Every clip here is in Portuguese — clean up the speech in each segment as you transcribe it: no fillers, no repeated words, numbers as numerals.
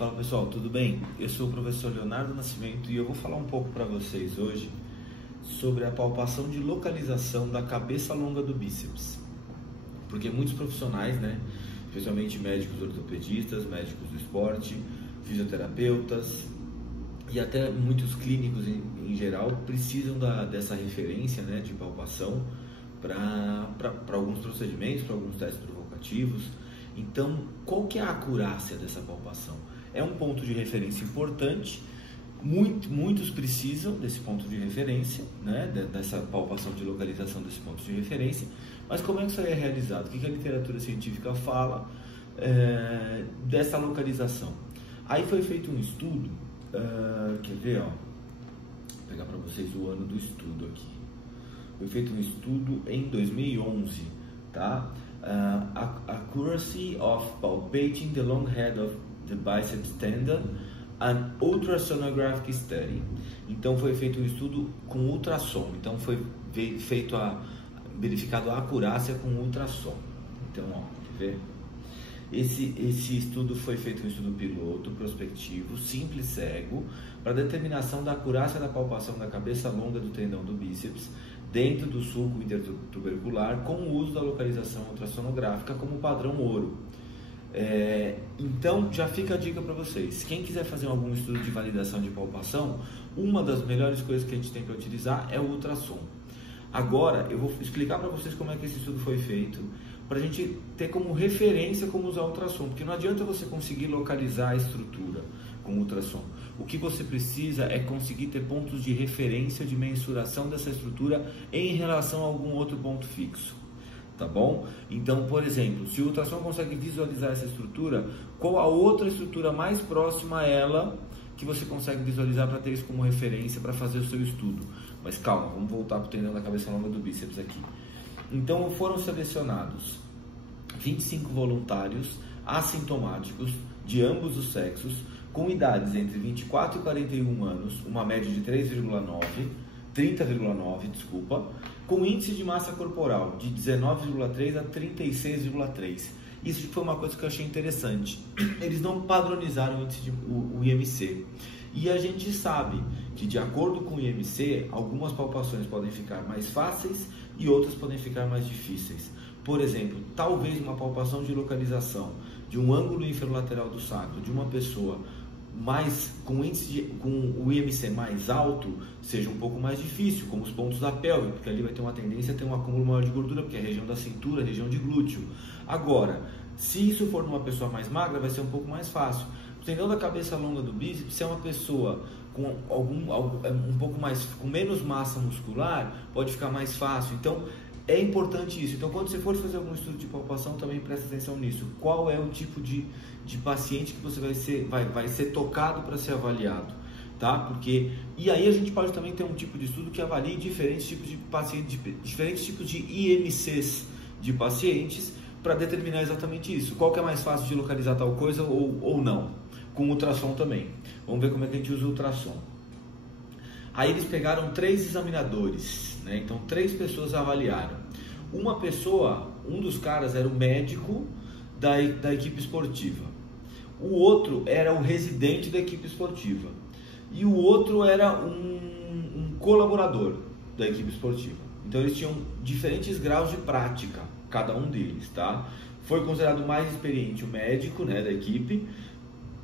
Fala pessoal, tudo bem? Eu sou o professor Leonardo Nascimento e eu vou falar um pouco para vocês hoje sobre a palpação de localização da cabeça longa do bíceps. Porque muitos profissionais, especialmente médicos ortopedistas, médicos do esporte, fisioterapeutas e até muitos clínicos em geral precisam dessa referência, de palpação para alguns procedimentos, para alguns testes provocativos. Então, qual que é a acurácia dessa palpação? É um ponto de referência importante, muitos precisam desse ponto de referência, dessa palpação de localização desse ponto de referência, mas como é que isso aí é realizado? O que a literatura científica fala dessa localização? Aí foi feito um estudo, quer ver, vou pegar para vocês o ano do estudo aqui. Foi feito um estudo em 2011, tá? Accuracy of palpating the long head of the biceps tendon, an ultrasonographic study. Então foi feito um estudo com ultrassom. Então foi verificado a acurácia com ultrassom. Então, quer ver? Esse estudo foi feito um estudo piloto, prospectivo, simples, cego, para determinação da acurácia da palpação da cabeça longa do tendão do bíceps dentro do sulco intertubercular com o uso da localização ultrassonográfica como padrão ouro. Então já fica a dica para vocês, quem quiser fazer algum estudo de validação de palpação, uma das melhores coisas que a gente tem que utilizar é o ultrassom. Agora eu vou explicar para vocês como é que esse estudo foi feito, para a gente ter como referência como usar o ultrassom, porque não adianta você conseguir localizar a estrutura com ultrassom. O que você precisa é conseguir ter pontos de referência, de mensuração dessa estrutura em relação a algum outro ponto fixo. Tá bom? Então, por exemplo, se o ultrassom consegue visualizar essa estrutura, qual a outra estrutura mais próxima a ela que você consegue visualizar para ter isso como referência para fazer o seu estudo? Mas calma, vamos voltar para o tendão da cabeça longa do bíceps aqui. Então, foram selecionados 25 voluntários assintomáticos de ambos os sexos, com idades entre 24 e 41 anos, uma média de 30,9, com índice de massa corporal de 19,3 a 36,3. Isso foi uma coisa que eu achei interessante. Eles não padronizaram o IMC. E a gente sabe que, de acordo com o IMC, algumas palpações podem ficar mais fáceis e outras podem ficar mais difíceis. Por exemplo, talvez uma palpação de localização de um ângulo inferolateral do sacro de uma pessoa com o IMC mais alto seja um pouco mais difícil, como os pontos da pelve, porque ali vai ter uma tendência a ter um acúmulo maior de gordura, porque é a região da cintura, a região de glúteo. Agora, se isso for numa pessoa mais magra, vai ser um pouco mais fácil. O tendão da cabeça longa do bíceps, se é uma pessoa com com menos massa muscular, pode ficar mais fácil. Então, é importante isso. Então, quando você for fazer algum estudo de palpação, também presta atenção nisso. Qual é o tipo de paciente que você vai ser tocado para ser avaliado, tá? E aí a gente pode também ter um tipo de estudo que avalie diferentes tipos de pacientes, diferentes tipos de IMCs de pacientes, para determinar exatamente isso. Qual que é mais fácil de localizar tal coisa ou não? Com ultrassom também. Vamos ver como é que a gente usa o ultrassom. Aí eles pegaram 3 examinadores, Então 3 pessoas avaliaram. Uma pessoa, um dos caras era o médico da equipe esportiva. O outro era o residente da equipe esportiva. E o outro era um colaborador da equipe esportiva. Então eles tinham diferentes graus de prática, cada um deles, tá? Foi considerado mais experiente o médico, da equipe,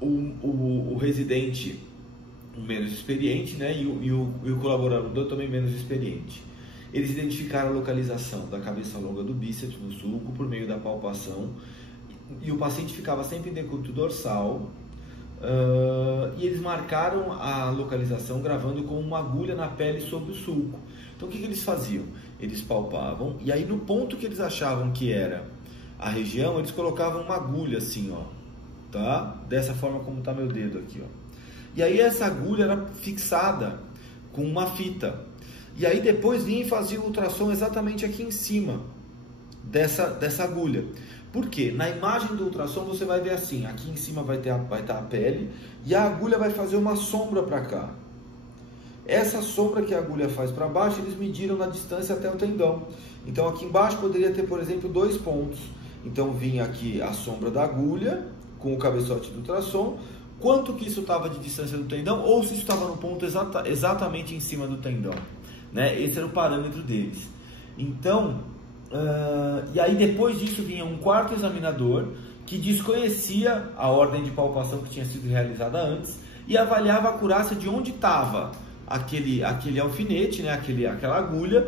o residente menos experiente, e o colaborador também menos experiente. Eles identificaram a localização da cabeça longa do bíceps no sulco por meio da palpação, e o paciente ficava sempre em decúbito dorsal, e eles marcaram a localização gravando com uma agulha na pele sobre o sulco. Então o que eles faziam? Eles palpavam, e aí no ponto que eles achavam que era a região, eles colocavam uma agulha assim, tá? Dessa forma como está meu dedo aqui, E aí essa agulha era fixada com uma fita. E aí depois vinha e fazia o ultrassom exatamente aqui em cima dessa agulha. Por quê? Na imagem do ultrassom você vai ver assim, aqui em cima vai estar a pele e a agulha vai fazer uma sombra para cá. Essa sombra que a agulha faz para baixo, eles mediram na distância até o tendão. Então aqui embaixo poderia ter, por exemplo, 2 pontos. Então vinha aqui a sombra da agulha com o cabeçote do ultrassom, quanto que isso estava de distância do tendão ou se isso estava no ponto exatamente em cima do tendão, né? Esse era o parâmetro deles. Então, e aí depois disso vinha um quarto examinador que desconhecia a ordem de palpação que tinha sido realizada antes e avaliava a acurácia de onde estava aquele alfinete, né? Aquela agulha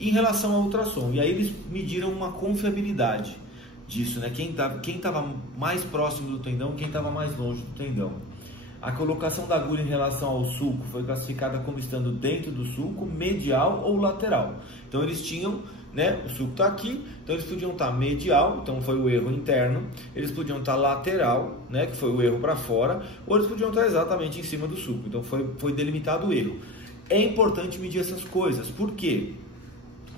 em relação ao ultrassom. E aí eles mediram uma confiabilidade disso, né? Quem estava mais próximo do tendão, quem estava mais longe do tendão. A colocação da agulha em relação ao sulco foi classificada como estando dentro do sulco, medial ou lateral. Então eles tinham, né? O sulco está aqui, então eles podiam estar medial, então foi o erro interno. Eles podiam estar lateral, né? Que foi o erro para fora, ou eles podiam estar exatamente em cima do sulco. Então foi delimitado o erro. É importante medir essas coisas, por quê?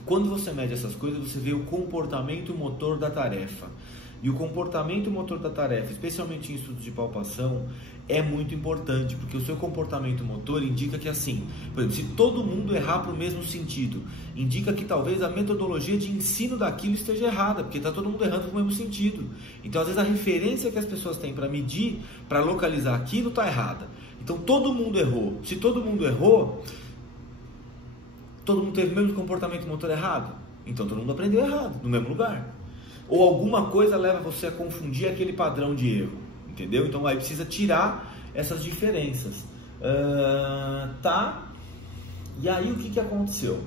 Quando você mede essas coisas, você vê o comportamento motor da tarefa. E o comportamento motor da tarefa, especialmente em estudos de palpação, é muito importante, porque o seu comportamento motor indica que, assim, por exemplo, se todo mundo errar para o mesmo sentido, indica que talvez a metodologia de ensino daquilo esteja errada, porque está todo mundo errando para o mesmo sentido. Então, às vezes, a referência que as pessoas têm para medir, para localizar aquilo, está errada. Então, todo mundo errou. Se todo mundo errou, todo mundo teve o mesmo comportamento motor errado. Então, todo mundo aprendeu errado, no mesmo lugar. Ou alguma coisa leva você a confundir aquele padrão de erro, entendeu? Então aí precisa tirar essas diferenças, tá? E aí o que aconteceu?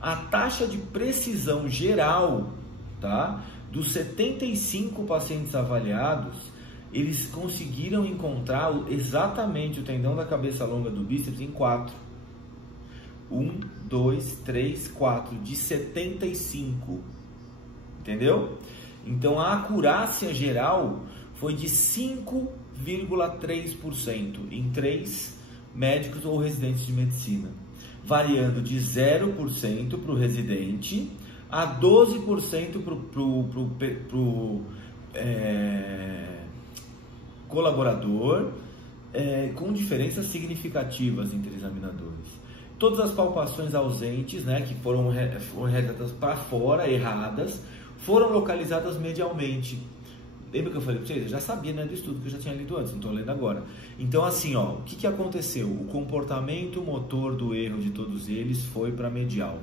A taxa de precisão geral, tá? Dos 75 pacientes avaliados, eles conseguiram encontrar exatamente o tendão da cabeça longa do bíceps em 4. 1, 2, 3, 4, de 75. Entendeu? Então a acurácia geral foi de 5,3% em 3 médicos ou residentes de medicina, variando de 0% para o residente a 12% para o colaborador, com diferenças significativas entre examinadores. Todas as palpações ausentes, né, que foram realizadas para fora, erradas, foram localizadas medialmente. Lembra que eu falei para vocês? Eu já sabia, né, do estudo que eu já tinha lido antes, não estou lendo agora. Então, assim, ó, o que aconteceu? O comportamento motor do erro de todos eles foi para medial.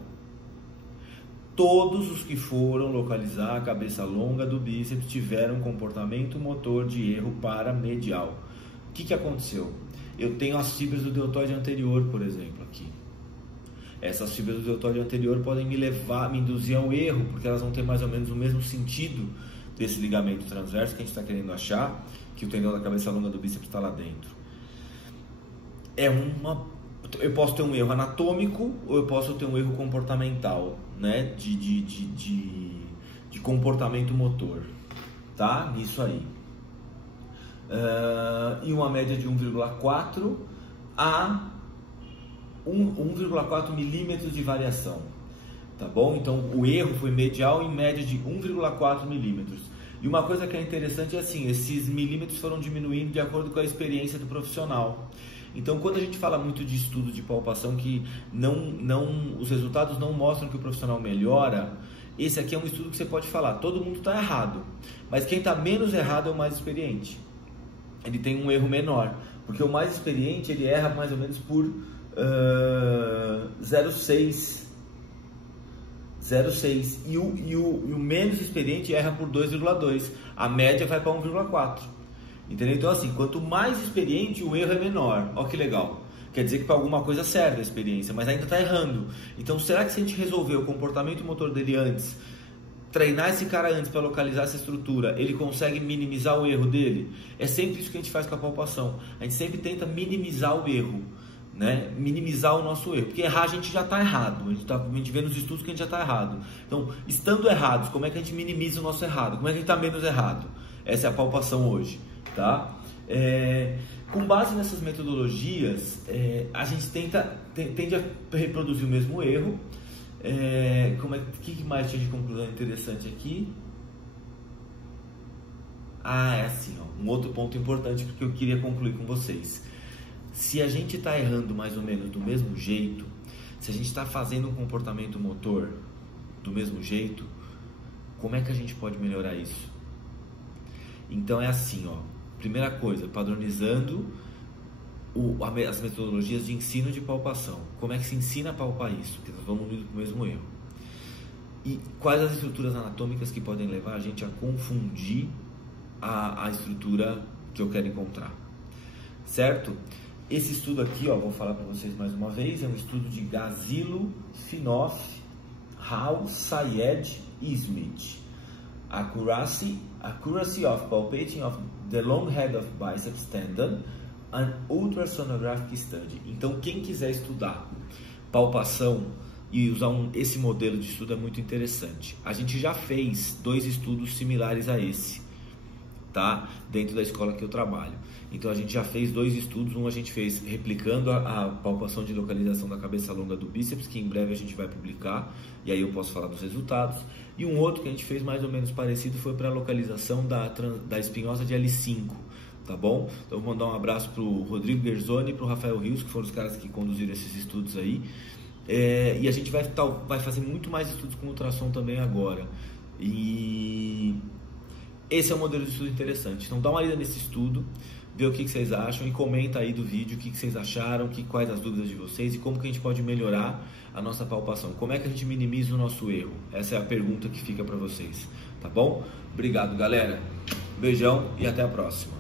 Todos os que foram localizar a cabeça longa do bíceps tiveram comportamento motor de erro para medial. O que aconteceu? Eu tenho as fibras do deltoide anterior, por exemplo, aqui. Essas fibras do deltoide anterior podem me induzir ao erro, porque elas vão ter mais ou menos o mesmo sentido desse ligamento transverso que a gente está querendo achar, que o tendão da cabeça longa do bíceps está lá dentro. Eu posso ter um erro anatômico ou eu posso ter um erro comportamental, né? De comportamento motor, tá? Nisso aí. E uma média de 1,4 a 1,4 milímetros de variação, tá bom? Então o erro foi medial em média de 1,4 milímetros. E uma coisa que é interessante é assim, esses milímetros foram diminuindo de acordo com a experiência do profissional. Então quando a gente fala muito de estudo de palpação que os resultados não mostram que o profissional melhora, esse aqui é um estudo que você pode falar, todo mundo está errado, mas quem está menos errado é o mais experiente. Ele tem um erro menor, porque o mais experiente ele erra mais ou menos por 0,6 e o menos experiente erra por 2,2. A média vai para 1,4. Entendeu? Então assim, quanto mais experiente o erro é menor. Olha que legal. Quer dizer que para alguma coisa serve a experiência, mas ainda está errando. Então será que se a gente resolver o comportamento motor dele antes, treinar esse cara antes para localizar essa estrutura, ele consegue minimizar o erro dele? É sempre isso que a gente faz com a palpação. A gente sempre tenta minimizar o erro, né? Minimizar o nosso erro, porque errar a gente já está errado, a gente vê nos estudos que a gente já está errado. Então, estando errados, como é que a gente minimiza o nosso errado? Como é que a gente está menos errado? Essa é a palpação hoje, tá? Com base nessas metodologias, a gente tende a reproduzir o mesmo erro. O que mais tinha de conclusão interessante aqui? É assim, ó, um outro ponto importante que eu queria concluir com vocês. Se a gente está errando mais ou menos do mesmo jeito, se a gente está fazendo um comportamento motor do mesmo jeito, como é que a gente pode melhorar isso? Então é assim, ó, Primeira coisa, padronizando as metodologias de ensino de palpação. Como é que se ensina a palpar isso? Porque nós vamos no mesmo erro. E quais as estruturas anatômicas que podem levar a gente a confundir a estrutura que eu quero encontrar, certo? Esse estudo aqui, ó, vou falar para vocês mais uma vez, é um estudo de Gazilo, Finoff, Rao, Sayed e Smith. Accuracy of palpating of the long head of biceps tendon and ultrasonographic study. Então, quem quiser estudar palpação e usar esse modelo de estudo é muito interessante. A gente já fez 2 estudos similares a esse, tá? Dentro da escola que eu trabalho. Então a gente já fez 2 estudos, um a gente fez replicando a palpação de localização da cabeça longa do bíceps, que em breve a gente vai publicar, e aí eu posso falar dos resultados. E um outro que a gente fez mais ou menos parecido foi para a localização da espinhosa de L5, tá bom? Então eu vou mandar um abraço para o Rodrigo Gerzoni e para o Rafael Rios, que foram os caras que conduziram esses estudos aí. E a gente vai fazer muito mais estudos com ultrassom também agora. E esse é um modelo de estudo interessante. Então dá uma lida nesse estudo, vê o que vocês acham e comenta aí do vídeo o que vocês acharam, quais as dúvidas de vocês e como que a gente pode melhorar a nossa palpação. Como é que a gente minimiza o nosso erro? Essa é a pergunta que fica para vocês, tá bom? Obrigado, galera. Beijão e até a próxima.